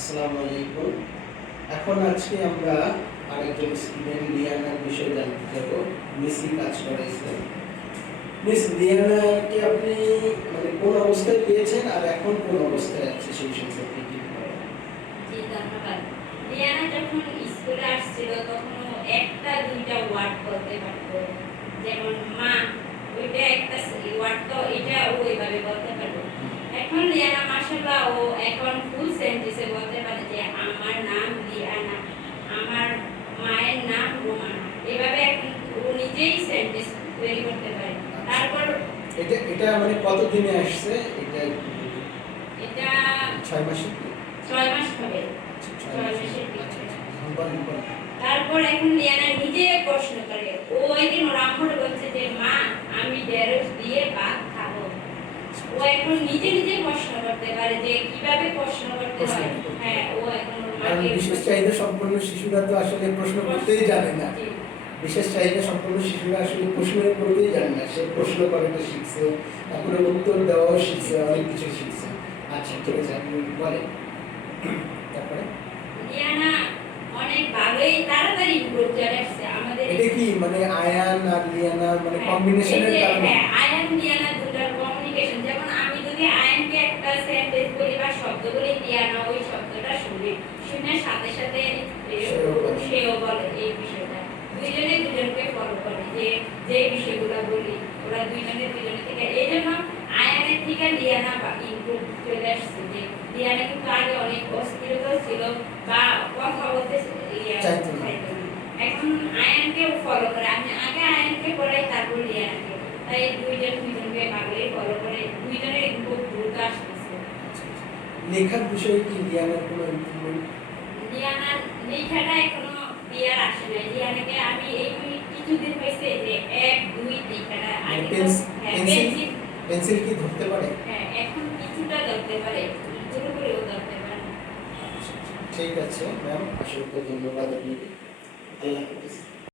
আসসালামু আলাইকুম। এখন আজকে আমরা আরেকজন স্টুডেন্ট লিয়ানার বিষয়ে জানতে যাব। মিসি কাজ করাইছেন। মিস লিয়ানাকে আপনি মানে কোন অবস্থায় পেয়েছেন আর এখন কোন অবস্থায় আছে সেই সম্পর্কে কি বলেন? জি ধন্যবাদ। লিয়ানা যখন স্কুলে আসছিল তখন ও একটা দুইটা ওয়ার্ড বলতে পারতো, যেমন মা, ওইটা একটা ওয়ার্ড, তো এটা ও ওইভাবে বলতে পারতো। এখন লিয়ানা মাশাআল্লাহ ও এখন ফুল সেন্টেন্সে বলতে পারে যে আমার নাম লিয়ানা, আমার মায়ের নাম রোমানা। এভাবে এখন ও নিজেই সেন্টেন্স তৈরি করতে পারে। তারপর এটা মানে কতদিনে আসছে? এটা 6 মাসে? 6 মাস হবে। 6 6 মাসে। মাসের আচ্ছা ভিতরে। বলেন। তারপর এখন লিয়ানা নিজে প্রশ্ন করে, ও একদিন ওর আম্মুর বলছে যে মা আমি ঢেঁড়স দিয়ে ভাত খাবো। ও এখন নিজে নিজে প্রশ্ন করতে পারে যে কিভাবে প্রশ্ন করতে হয়। হ্যাঁ, ও এখন ওর মাকে বিশেষ চাহিদা সম্পন্ন শিশুরা তো আসলে প্রশ্ন করতেই জানে না। জি। বিশেষ চাহিদা সম্পন্ন শিশুরা আসলে প্রশ্ন করতেই জানে না, সে প্রশ্ন করাটা শিখছে, তারপরে উত্তর দেওয়াও শিখছে, অনেক কিছু শিখছে। আচ্ছা ঠিক আছে, আপনি বলেন তারপরে। লিয়ানা অনেক ভালোই তাড়াতাড়ি ইমপ্রুভ চলে আসছে আমাদের। এটা কি মানে আয়ান আর লিয়ানা মানে কম্বিনেশনের কারণে? হ্যাঁ, আয়ান লিয়ানা দুটার কমিউনিকেশন, যেমন আমি যদি আয়ানকে একটা সেন্টেন্স বলি বা শব্দ বলি, লিয়ানা ওই শব্দটা শুনে সাথে সাথে সেও বলে এই বিষয়টা। দুইজনে দুজনকে ফলো করে যে যে বিষয়গুলো বলি ওরা দুইজনে থেকে, এই জন্য আয়ানের থেকে লিয়ানা ইমপ্রুভ চলে আসছে। যে লিয়ানা কিন্তু আগে অনেক অস্থিরতা ছিল বা কথা বলতে চাইতো না। এখন আয়ানকেও ফলো করে। আমি আগে আয়ানকে পড়াই, তারপর লিয়ানাকে। তাই দুইজনকে ভালোই ফলো করে, দুইজনের খুব দ্রুত আসতেছে। লেখার বিষয়ে কি লিয়ানার কোনো ইমপ্রুভমেন্ট? লিয়ানার লেখাটা এখনো ক্লিয়ার আসে নাই। লিয়ানাকে আমি এই কিছুদিন হয়েছে যে 1 2 লেখাটা আগে পেন্সিল কি ধরতে পারে? হ্যাঁ, এখন কিছুটা ধরতে পারে, পুরোপুরিও ধরতে পারে না। ঠিক আছে ম্যাম, অসংখ্য ধন্যবাদ আপনাকে। আল্লাহ হাফেজ।